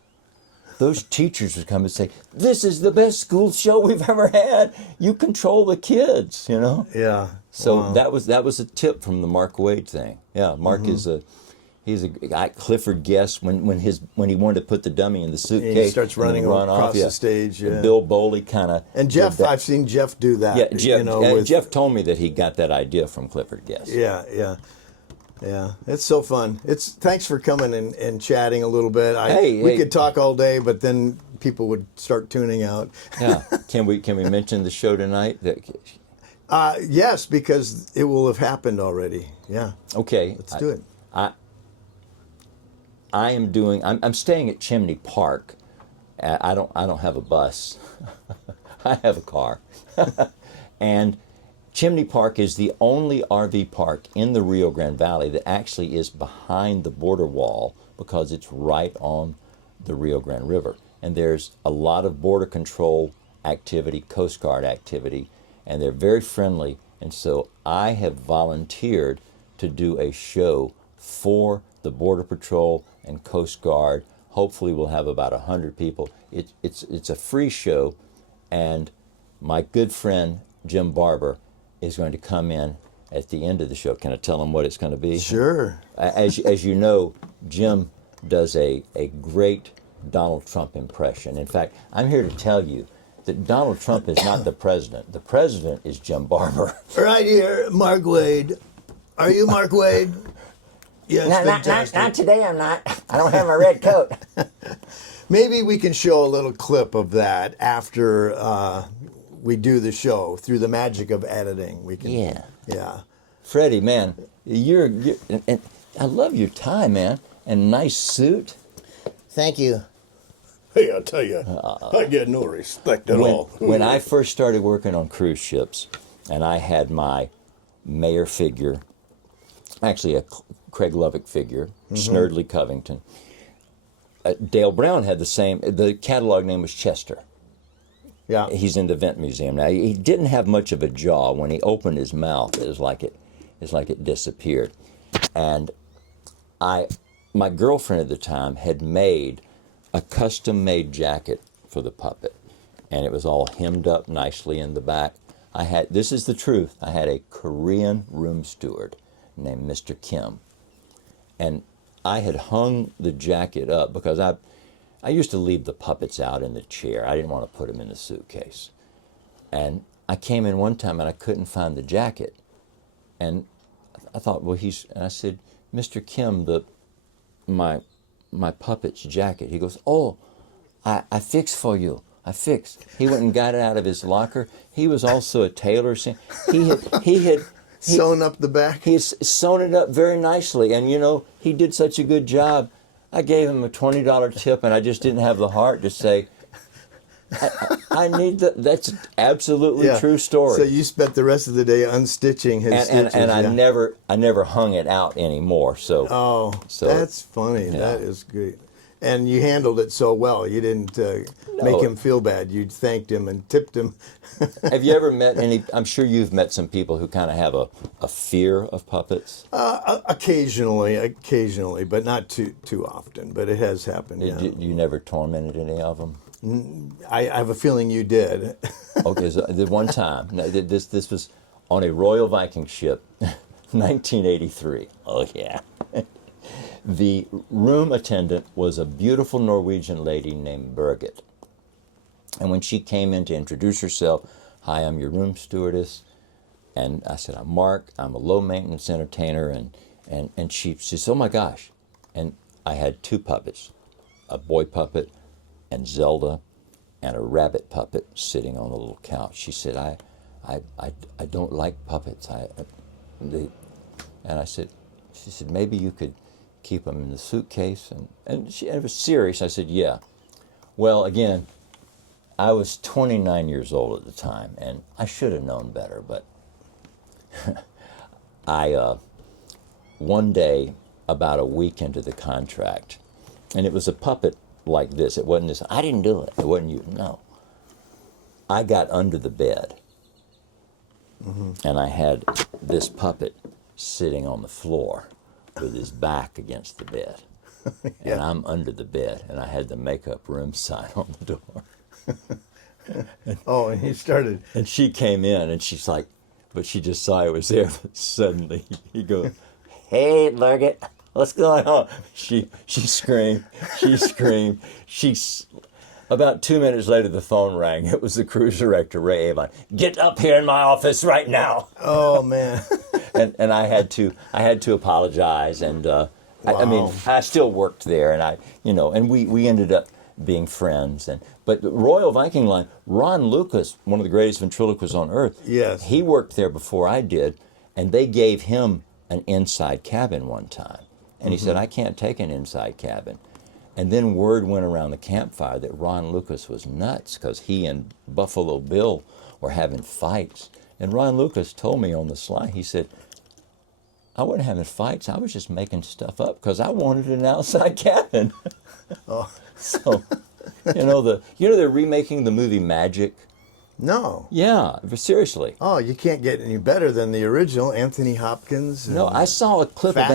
those teachers would come and say, "This is the best school show we've ever had. You control the kids," you know? Yeah. So Wow. that was a tip from the Mark Wade thing. Yeah, Mark he's a guy. Clifford Guest, when he wanted to put the dummy in the suitcase, he starts running and run across off, the stage. Yeah. And Bill Boley kind of. And Jeff, I've seen Jeff do that. Yeah, Jeff. You know, Jeff told me that he got that idea from Clifford Guest. Yeah. It's so fun. Thanks for coming and chatting a little bit. We could talk all day, but then people would start tuning out. Yeah. Can we mention the show tonight? Yes, because it will have happened already. Yeah. Okay. Let's do it. I'm staying at Chimney Park. I don't have a bus. I have a car. And Chimney Park is the only RV park in the Rio Grande Valley that actually is behind the border wall, because it's right on the Rio Grande River. And there's a lot of border control activity, Coast Guard activity, and they're very friendly. And so I have volunteered to do a show for the Border Patrol and Coast Guard. Hopefully we'll have about 100 people. It's a free show, and my good friend Jim Barber is going to come in at the end of the show. Can I tell him what it's going to be? Sure. As you know, Jim does a great Donald Trump impression. In fact, I'm here to tell you that Donald Trump is not the president. The president is Jim Barber. Right here, Mark Wade. Are you Mark Wade? Yes, Not today, I'm not. I don't have my red coat. Maybe we can show a little clip of that after we do the show, through the magic of editing. We can. Yeah. Freddie, man, and I love your tie, man, and nice suit. Thank you. Hey, I'll tell you, I get no respect at all. When I first started working on cruise ships, and I had my mayor figure, actually a Craig Lovick figure, Snerdley Covington. Dale Brown had the same. The catalog name was Chester. Yeah. He's in the Vent Museum now. He didn't have much of a jaw. When he opened his mouth, it was like it disappeared. And my girlfriend at the time had made a custom-made jacket for the puppet, and it was all hemmed up nicely in the back. This is the truth, I had a Korean room steward named Mr. Kim, and I had hung the jacket up because I used to leave the puppets out in the chair. I didn't want to put them in the suitcase. And I came in one time and I couldn't find the jacket. And I thought, and I said, "Mr. Kim, my puppet's jacket." He goes, "Oh, I fixed for you. I fixed." He went and got it out of his locker. He was also a tailor. He had sewn up the back. He had sewn it up very nicely. And, you know, he did such a good job. I gave him a $20 tip, and I just didn't have the heart to say, I need that. That's an absolutely true story. So you spent the rest of the day unstitching his stitches. And I never hung it out anymore. So that's funny. Yeah. That is great. And you handled it so well. You didn't make him feel bad. You thanked him and tipped him. Have you ever met I'm sure you've met some people who kind of have a fear of puppets? Occasionally, but not too often. But it has happened. You never tormented any of them? I have a feeling you did. Okay, so the one time, this was on a Royal Viking ship, 1983. Oh, yeah. The room attendant was a beautiful Norwegian lady named Birgit. And when she came in to introduce herself, "Hi, I'm your room stewardess," And I said, I'm Mark. I'm a low-maintenance entertainer. And she says, oh, my gosh. And I had 2 puppets, a boy puppet and Zelda, and a rabbit puppet sitting on a little couch. She said, I don't like puppets. And I said, she said, maybe you could keep them in the suitcase. And she was serious. I said, yeah. Well, again, I was 29 years old at the time, and I should have known better, but one day, about a week into the contract, and it was a puppet like this. It wasn't this. I didn't do it. It wasn't you. No. I got under the bed, and I had this puppet sitting on the floor with his back against the bed. And I'm under the bed, and I had the makeup room sign on the door. And he started. And she came in, and she's like, but she just saw I was there. But suddenly, he goes, "Hey, Margaret, what's going on?" She screamed. She screamed. About 2 minutes later, the phone rang. It was the cruise director, Ray Avon. "Get up here in my office right now." Oh man. and I had to apologize, and I mean, I still worked there, and we ended up being friends. But the Royal Viking Line, Ron Lucas, one of the greatest ventriloquists on earth, yes, he worked there before I did, and they gave him an inside cabin one time, and he said, "I can't take an inside cabin." And then word went around the campfire that Ron Lucas was nuts because he and Buffalo Bill were having fights. And Ron Lucas told me on the sly, he said, "I wasn't having fights. I was just making stuff up because I wanted an outside cabin." Oh. So, they're remaking the movie Magic. No. Yeah, seriously. Oh, you can't get any better than the original, Anthony Hopkins. No, I saw a clip of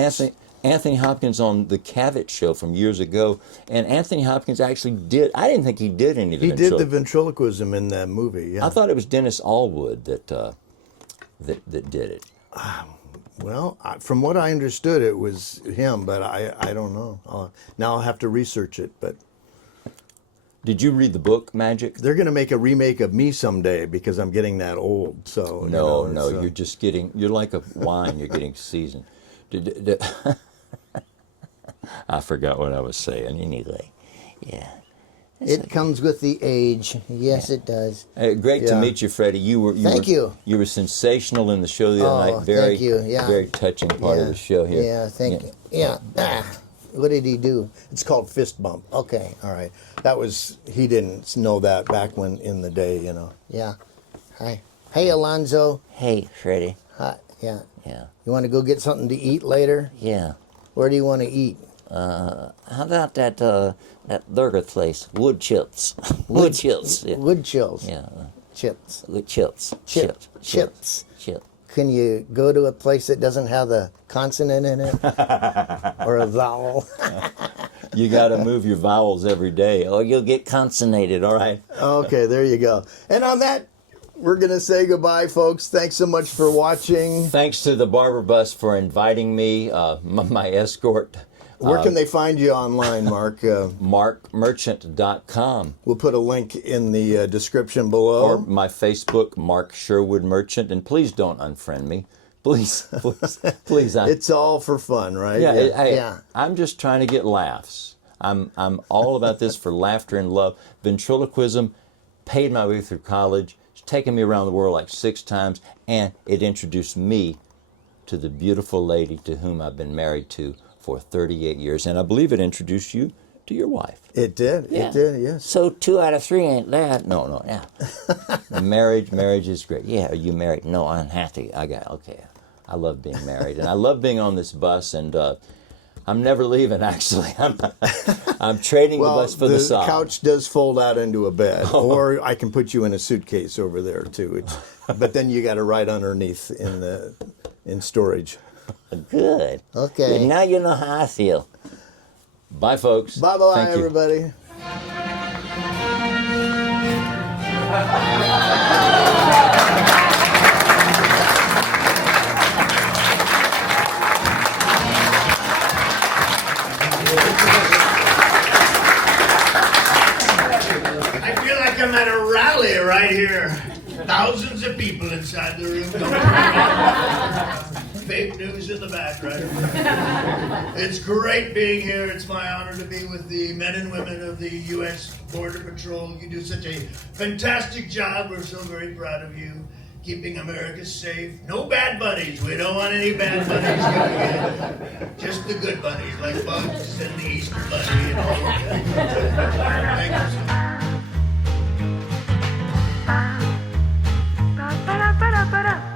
Anthony Hopkins on the Cavett Show from years ago, and Anthony Hopkins actually did. I didn't think he did any of the ventriloquism. He did the ventriloquism in that movie. Yeah. I thought it was Dennis Allwood that did it. Well, from what I understood, it was him, but I don't know. Now I'll have to research it. But did you read the book Magic? They're going to make a remake of me someday because I'm getting that old. So no, you're just getting. You're like a wine. You're getting seasoned. I forgot what I was saying. Anyway, yeah. It comes with the age. Yes, it does. Great to meet you, Freddie. You were sensational in the show the other night. Very, thank you. Yeah. Very touching part of the show here. Yeah, thank you. Yeah. What did he do? It's called fist bump. Okay. All right. He didn't know that back when in the day, Yeah. Hi. Hey, Alonzo. Hey, Freddie. Hi. Yeah. Yeah. You want to go get something to eat later? Yeah. Where do you want to eat? How about that burger place, Wood Chips? Wood Chips. Yeah. Wood Chills. Yeah. Chips. Wood Chips. Chips. Chip. Can you go to a place that doesn't have the consonant in it? Or a vowel? You got to move your vowels every day, or you'll get consonnated, all right? Okay, there you go. And on that, we're going to say goodbye, folks. Thanks so much for watching. Thanks to the Barber Bus for inviting me, my escort. Where can they find you online, Mark? MarkMerchant.com. We'll put a link in the description below. Or my Facebook, Mark Sherwood Merchant. And please don't unfriend me. Please. It's all for fun, right? Yeah. I'm just trying to get laughs. I'm all about this for laughter and love. Ventriloquism paid my way through college. It's taken me around the world like 6 times. And it introduced me to the beautiful lady to whom I've been married to for 38 years, and I believe it introduced you to your wife. It did. Yeah. It did. Yes. So 2 out of 3 ain't that. No. Yeah. Marriage is great. Yeah. Are you married? No, I'm happy. Okay. I love being married, and I love being on this bus, and I'm never leaving. Actually, I'm trading the bus for the sod. The couch does fold out into a bed, or I can put you in a suitcase over there too. But then you got to ride underneath in storage. Good. Okay. Good. Now you know how I feel. Bye, folks. Bye-bye, Thank you. everybody. I feel like I'm at a rally right here. Thousands thousands of people inside the room. Fake news in the background. It's great being here. It's my honor to be with the men and women of the U.S. Border Patrol. You do such a fantastic job. We're so very proud of you. Keeping America safe. No bad bunnies. We don't want any bad bunnies coming in. Just the good bunnies, like Bugs and the Easter Bunny and all of that. Thank you so much. Ba-da-ba-da-ba-da.